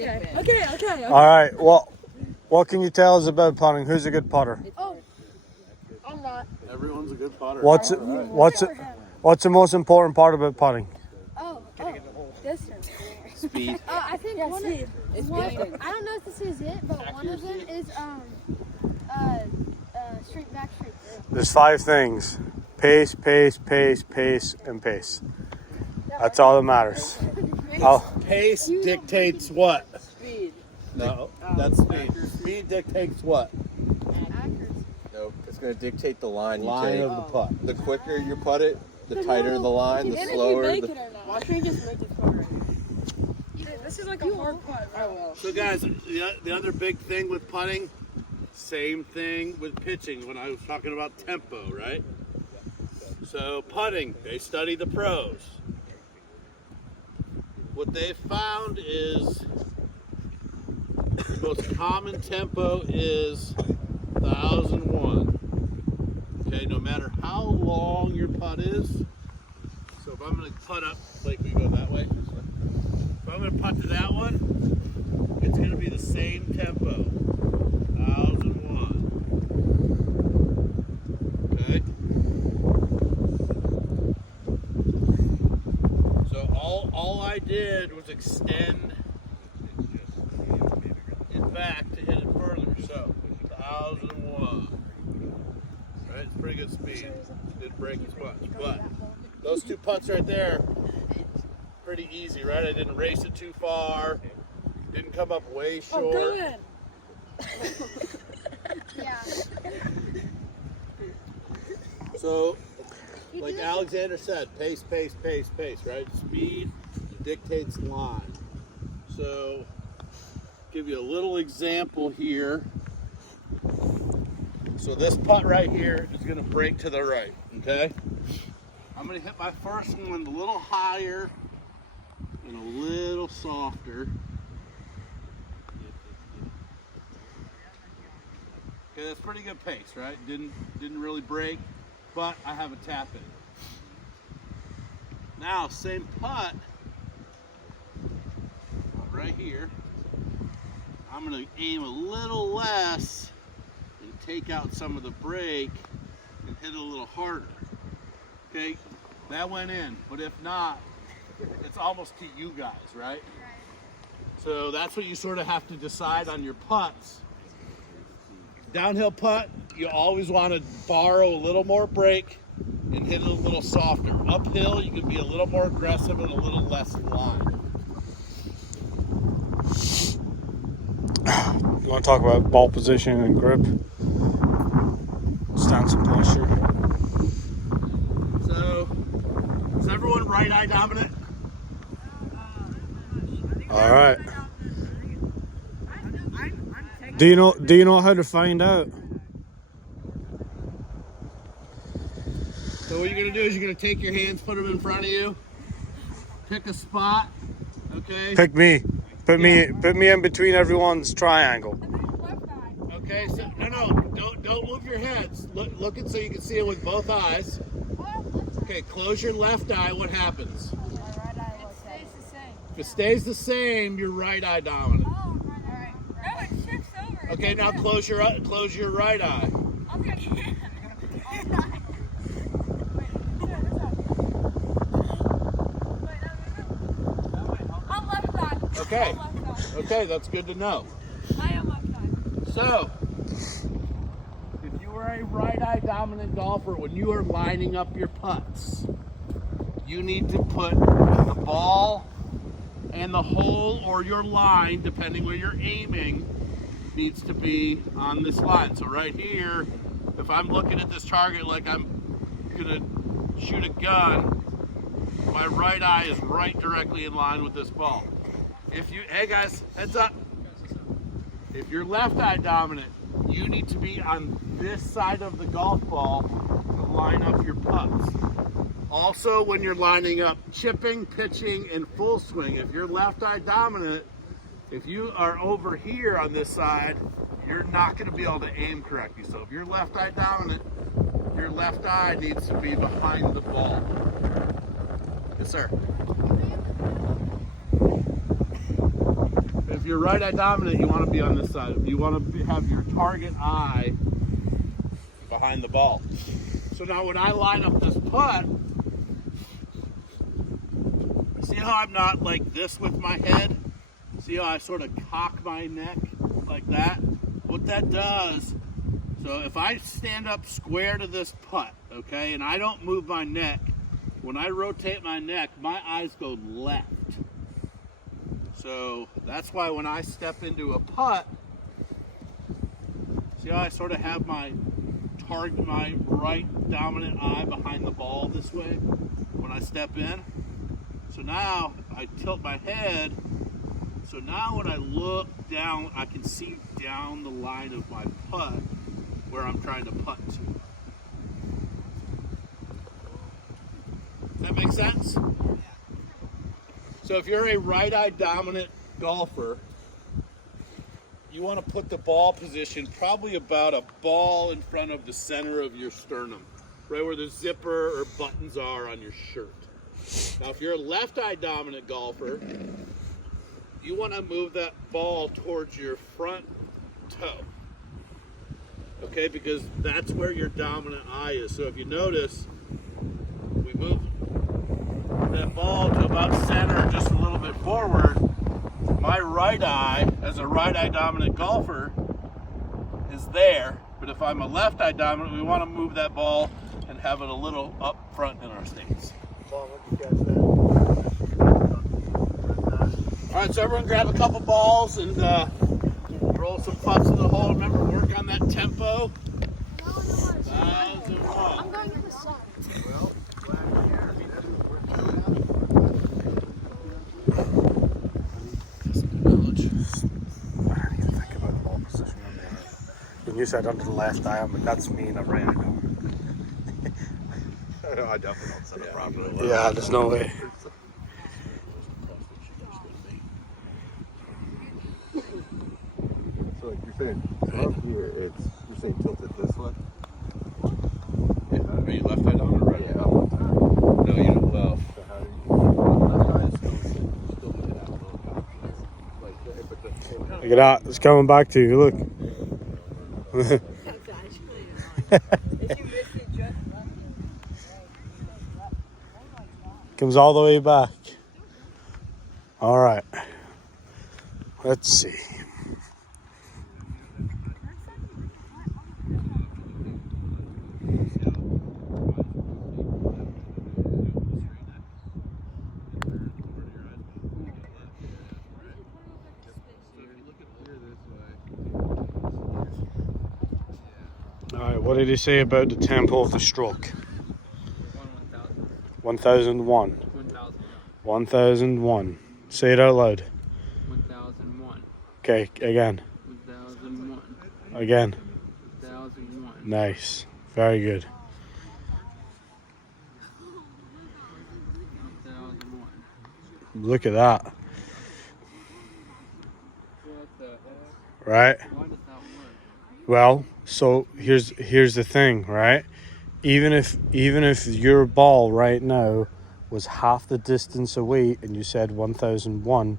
Okay. All right. Well, what can you tell us about putting? Who's a good putter? Oh, I'm not. Everyone's a good putter. What's the most important part about putting? Distance. Speed. I think one It's speed. I don't know if this is it, but one of them is straight back, straight through. There's 5 things: pace, pace, pace, pace, and pace. That's all that matters. Pace dictates what? Speed. No, that's speed. Speed dictates what? Accuracy. No, it's going to dictate the line you Line take. of the putt. The quicker you putt it, the tighter the line, the slower. Watch me just make this putt right. This is like a hard putt. I will. So guys, the other big thing with putting, same thing with pitching when I was talking about tempo, right? So putting, they study the pros. What they've found is the most common tempo is 1,001. Okay, no matter how long your putt is. So if I'm going to putt up, like we go that way. If I'm going to putt to that one, it's going to be the same tempo. 1,001. Okay? So all I did was extend it back to hit it further. So 1,001. Right? It's pretty good speed. Didn't break as much. But those 2 putts right there, pretty easy, right? I didn't race it too far. Didn't come up way short. Oh, good. Yeah. So, like Alexander said, pace, pace, pace, pace, right? Speed dictates line. So, give you a little example here. So this putt right here is going to break to the right, okay? I'm going to hit my first one a little higher and a little softer. Okay, that's pretty good pace, right? Didn't really break, but I have a tap in. Now, same putt right here. I'm going to aim a little less and take out some of the break and hit it a little harder. Okay, that went in, but if not, it's almost to you guys, right? So that's what you sort of have to decide on your putts. Downhill putt, you always want to borrow a little more break and hit it a little softer. Uphill, you can be a little more aggressive and a little less in line. You want to talk about ball position and grip? Stance and posture. So, is everyone right eye dominant? All right. Do you know how to find out? So what you're gonna do is you're gonna take your hands, put them in front of you, pick a spot, okay? Pick me. Put me in between everyone's triangle. Okay, so don't move your heads. Look it so you can see it with both eyes. Okay, close your left eye, what happens? If it stays the same, you're right eye dominant. Okay, now close your right eye. Okay, that's good to know. So, if you are a right eye dominant golfer, when you are lining up your putts, you need to put the ball and the hole or your line, depending where you're aiming, needs to be on this line. So right here, if I'm looking at this target like I'm gonna shoot a gun, my right eye is right directly in line with this ball. Hey guys, heads up. If you're left eye dominant, you need to be on this side of the golf ball to line up your putts. Also, when you're lining up chipping, pitching, and full swing, if you're left eye dominant, if you are over here on this side, you're not going to be able to aim correctly. So if you're left eye dominant, your left eye needs to be behind the ball. Yes, sir. If you're right-eye dominant, you want to be on this side. You want to have your target eye behind the ball. So now when I line up this putt, see how I'm not like this with my head? See how I sort of cock my neck like that? What that does, so if I stand up square to this putt, okay, and I don't move my neck, when I rotate my neck, my eyes go left. So that's why when I step into a putt, see how I sort of have my target, my right dominant eye behind the ball this way when I step in? So now I tilt my head. So now when I look down, I can see down the line of my putt where I'm trying to putt to. Does that make sense? So if you're a right-eye dominant golfer, you want to put the ball position probably about a ball in front of the center of your sternum, right where the zipper or buttons are on your shirt. Now if you're a left-eye dominant golfer, you want to move that ball towards your front toe, okay, because that's where your dominant eye is. So if you notice, we move that ball to about center, just a little bit forward. My right eye, as a right-eye dominant golfer, is there, but if I'm a left-eye dominant, we want to move that ball and have it a little up front in our stance. All right, so everyone grab a couple balls and roll some putts in the hole. Remember, work on that tempo. I'm going in the sun. When you said under the left eye, but that's me and I'm right eye dominant. No, I definitely don't set it properly. Yeah, there's no way. So like you're saying from here, you're saying tilt it this way? Yeah, are you left eye dominant or right eye Yeah. dominant? No, you don't. Well, So how do you still get out a little bit? Like if it's Look at that, it's coming back to you, look. Comes all the way back. All right, let's see. All right, what did he say about the tempo of the stroke? 1001. 1001. Say it out loud. 1001. Okay, again. 1001. Again. 1001. Nice. Very good. 1001. Look at that. What the heck? Right? Why does that work? Well, so here's the thing, right? Even if your ball right now was half the distance away and you said 1001,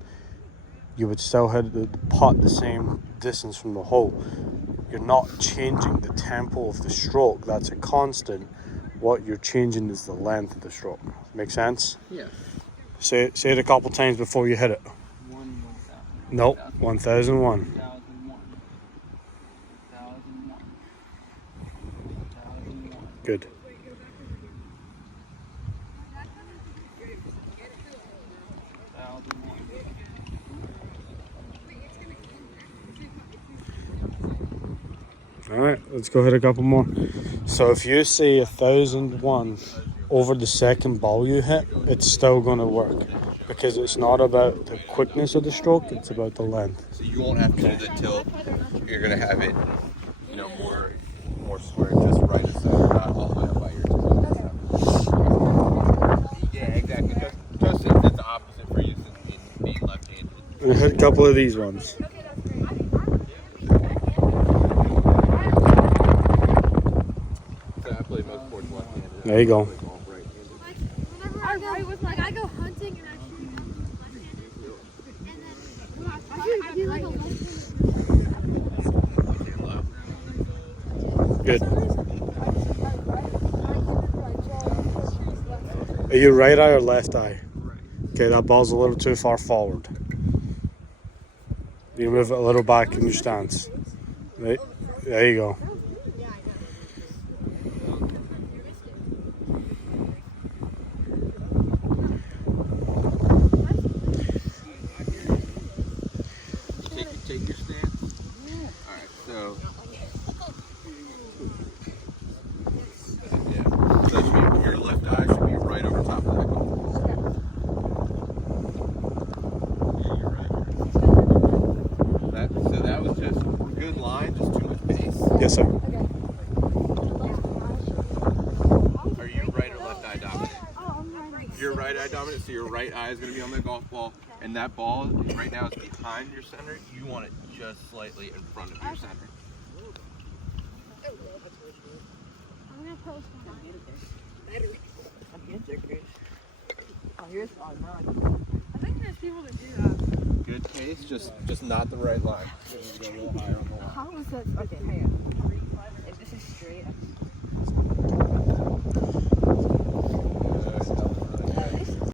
you would still hit the putt the same distance from the hole. You're not changing the tempo of the stroke. That's a constant. What you're changing is the length of the stroke. Make sense? Yeah. Say it a couple times before you hit it. 1001. Nope. 1001. 1001. 1001. 1001. Good. All right, let's go hit a couple more. So if you say 1001 over the second ball you hit, it's still going to work because it's not about the quickness of the stroke, it's about the length. So you won't have to do the tilt. You're gonna have it, more square, just right of center, not all the way up by your toe. Yeah, exactly. Just since it's the opposite for you, since being left-handed. I'm going to hit a couple of these ones. So I play most sports left-handed. There you go. Whenever I go hunting and I shoot left-handed, and then I be like a Good. Are you right eye or left eye? Okay, that ball's a little too far forward. You move it a little back in your stance. Right, there you go. Take your stance. All right, so yeah, so that should be, your left eye should be right over top of that golf ball. Yeah, you're right. So that was just a good line, just too much pace. Yes, sir. Are you right or left eye dominant? Oh, I'm right. You're right eye dominant, so your right eye is going to be on the golf ball, and that ball right now is behind your center. You want it just slightly in front of your center. I'm gonna post one. I think there's people that do that. Good pace, just not the right line. Go a little higher on the line. How is that? Okay, hang on.